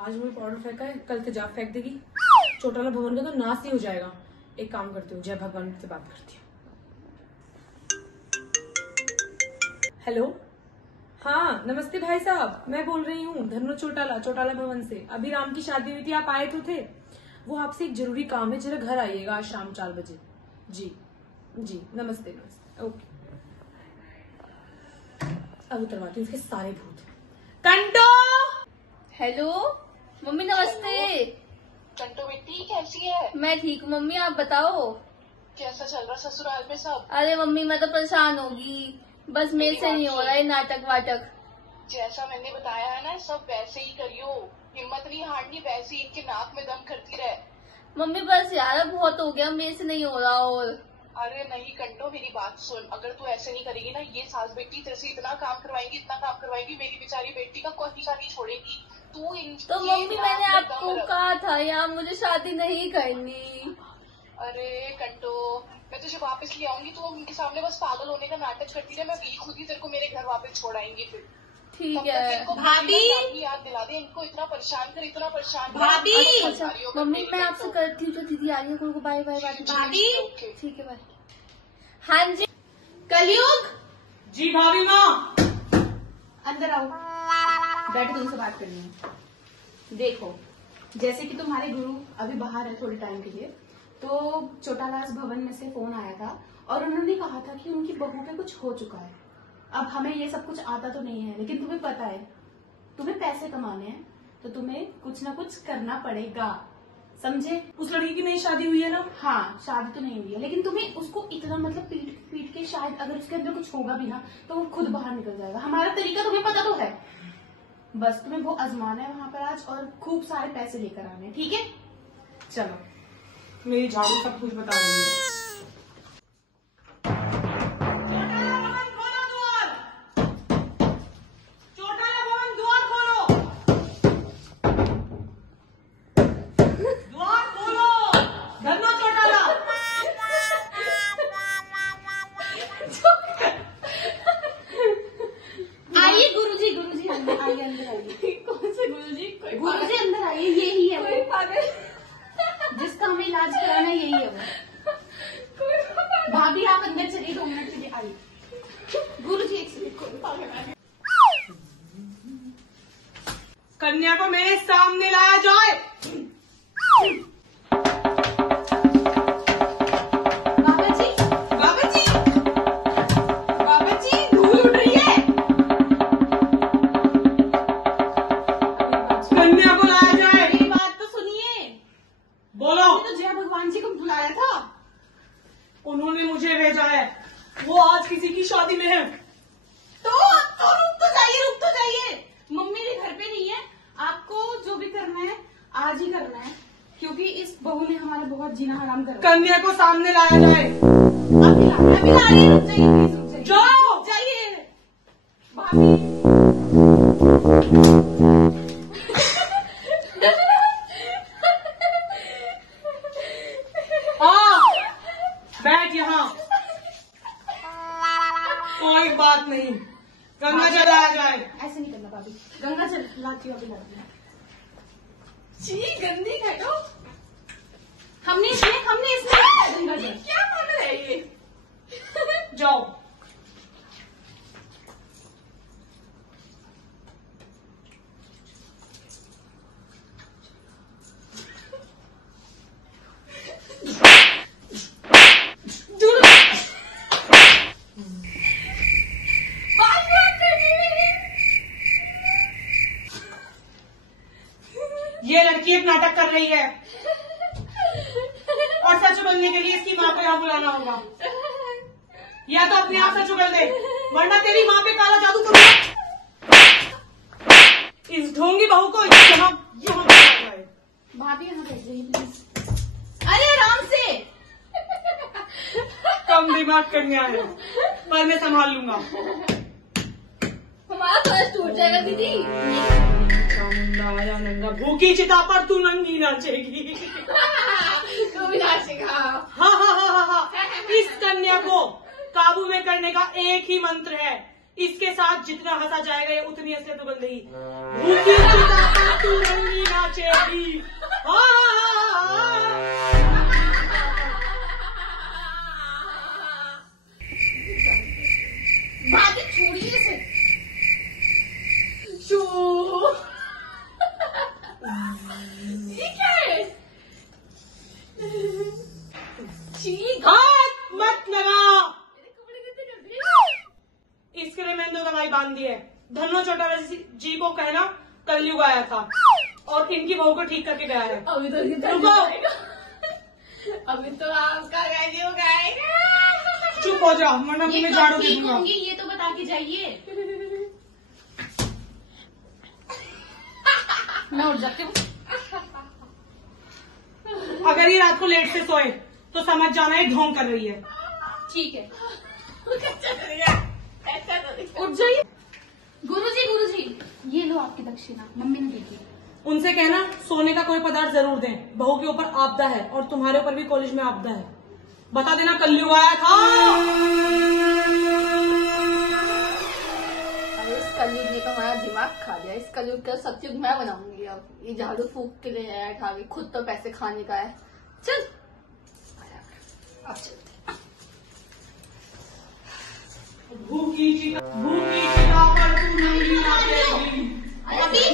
आज मुझे पाउडर फेंका है, कल तेजाब फेंक देगी। चौटाला भवन का तो नाश ही हो जाएगा। एक काम करती हूँ, जय भगवान से बात करती हूँ। हेलो, हाँ नमस्ते भाई साहब, मैं बोल रही हूँ धनु चौटाला, चौटाला भवन से। अभी राम की शादी हुई थी, आप आए तो थे। वो आपसे एक जरूरी काम है, जरा घर आइएगा आज शाम 4 बजे। जी जी, नमस्ते नमस्ते, ओके। अब उतरवाती हूँ इसके सारे भूत। कंटो! हेलो मम्मी, नमस्ते। कंटो बेटी कैसी है? मैं ठीक हूँ मम्मी, आप बताओ कैसा चल रहा ससुराल में सब? अरे मम्मी मैं तो परेशान होगी, बस मेरे से नहीं हो रहा है नाटक वाटक। जैसा मैंने बताया है ना, सब वैसे ही करियो, हिम्मत नहीं हारनी, वैसे ही इनके नाक में दम करती रहे। मम्मी बस यार बहुत हो गया, मेरे से नहीं हो रहा। और अरे नहीं कंटो, मेरी बात सुन, अगर तू ऐसे नहीं करेगी ना, ये सास बेटी तेरे से इतना काम करवाएंगी, इतना काम करवाएंगी, मेरी बेचारी बेटी का कोई का नहीं छोड़ेगी तू। तो मम्मी मैंने आपको कहा था यार, मुझे शादी नहीं करनी। अरे कंटो, मैं तुझे वापस ले आऊंगी, तू उनके सामने बस पागल होने का नाटक करती रहे, मैं खुद ही तेरे को मेरे घर वापस छोड़ आएंगी फिर। ठीक है भाभी, याद दिला दे इनको, इतना परेशान कर, इतना परेशान भाभी। अच्छा मम्मी मैं आपसे करती हूँ, जो दीदी आ रही है उनको बाय बाय भाभी। ठीक है बाय। हाँ जी कलयुग। जी भाभी माँ। अंदर आओ, बैठो, तुमसे बात करनी है। देखो, जैसे कि तुम्हारे गुरु अभी बाहर है थोड़े टाइम के लिए, तो चौटालास भवन में से फोन आया था और उन्होंने कहा था कि उनकी बहू पे कुछ हो चुका है। अब हमें ये सब कुछ आता तो नहीं है, लेकिन तुम्हें पता है तुम्हें पैसे कमाने हैं तो तुम्हें कुछ ना कुछ करना पड़ेगा, समझे? उस लड़की की नई शादी हुई है ना? हाँ, शादी तो नहीं हुई है, लेकिन तुम्हें उसको इतना मतलब पीट पीट के, शायद अगर उसके अंदर कुछ होगा भी ना तो वो खुद बाहर निकल जाएगा। हमारा तरीका तुम्हें पता तो है, बस तुम्हें वो आजमाना है वहां पर आज, और खूब सारे पैसे लेकर आने हैं, ठीक है? चलो, मेरी झाड़ू सब कुछ बता रही है। गुरुजी अंदर आइए, यही है वो, जिसका हमें इलाज कराना है, यही है वो। भाभी आप अंदर चलिए, 2 मिनट के लिए आइए। गुरुजी एक सेकंड, कन्या को मेरे सामने लाया जाए। बाबा जी, बाबा जी, बाबा जी, धूल उड़ रही है। कन्या को लाया जाए। मेरी बात तो सुनिए। बोलो। तो जय भगवान जी को बुलाया था, उन्होंने मुझे भेजा है, वो आज किसी की शादी में है। तो रुक तो जाइए, मम्मी भी घर पे नहीं है, आपको जो भी करना है आज ही करना है, क्योंकि इस बहू ने हमारा बहुत जीना हराम कर रखा है। कन्या को सामने लाया जाए। अभी ला रही है, रुक जाइए प्लीज, रुक जाइए। जाओ। रुक जाइए भाभी। हाँ, बैठ यहाँ, कोई बात नहीं, गंगा जल लाया जाए। ऐसे नहीं करना भाभी, गंगा जल लाती हूँ, अभी लाती हूँ। जी गंदी घटो, हमने इसमें गंगा जल। क्या मामला है ये? जाओ। ये लड़की एक नाटक कर रही है और सच बोलने के लिए इसकी माँ को यहाँ बुलाना होगा, या तो अपने आप सच बोल दे, वरना तेरी माँ पे काला जादू करूंगा। इस ढोंगी बहू को यहाँ भाभी यहाँ भेज रही प्लीज। अरे आराम से। कम दिमाग कन्या है, पर मैं संभाल लूंगा। हमारा पर्स टूट जाएगा दीदी। नंगा नंगा भूखी चिता पर तू नंगी नाचेगी। तू भी नाचेगा। हाँ हाँ हाँ हाँ हाँ, इस कन्या को काबू में करने का एक ही मंत्र है, इसके साथ जितना हंसा जाएगा ये उतनी असलियत बन गई। भूखी चिता पर तू नंगी की है। धन्नो चौटाला जी को कहना कलयुग आया था और इनकी बहू को ठीक करके गया है। अभी तो रुको, अभी तो आपका कलयुग आएगा। चुप हो जाओ वरना ये तुम्हें कब झाड़ू दे ठीक दूंगा। होंगी ये तो बता के जाइए। मैं उठ जाती हूँ। अगर ये रात को लेट से सोए तो समझ जाना ये ढोंग कर रही है। ठीक है। उठ जाइए। गुरुजी ये लो आपकी दक्षिणा, मम्मी ने दी थी। उनसे कहना सोने का कोई पदार्थ जरूर दें। बहू के ऊपर आपदा है और तुम्हारे ऊपर भी कॉलेज में आपदा है। बता देना कलयुग आया था। अरे इस कलयुग ने तो हमारा दिमाग खा दिया। इस कलयुग का सत्युग मैं बनाऊंगी। अब ये झाड़ू फूक के लिए आया था, खुद तो पैसे खाने का है। चल अब चलते। भूखी चिता पर तू नंगी ना तेरी। अभी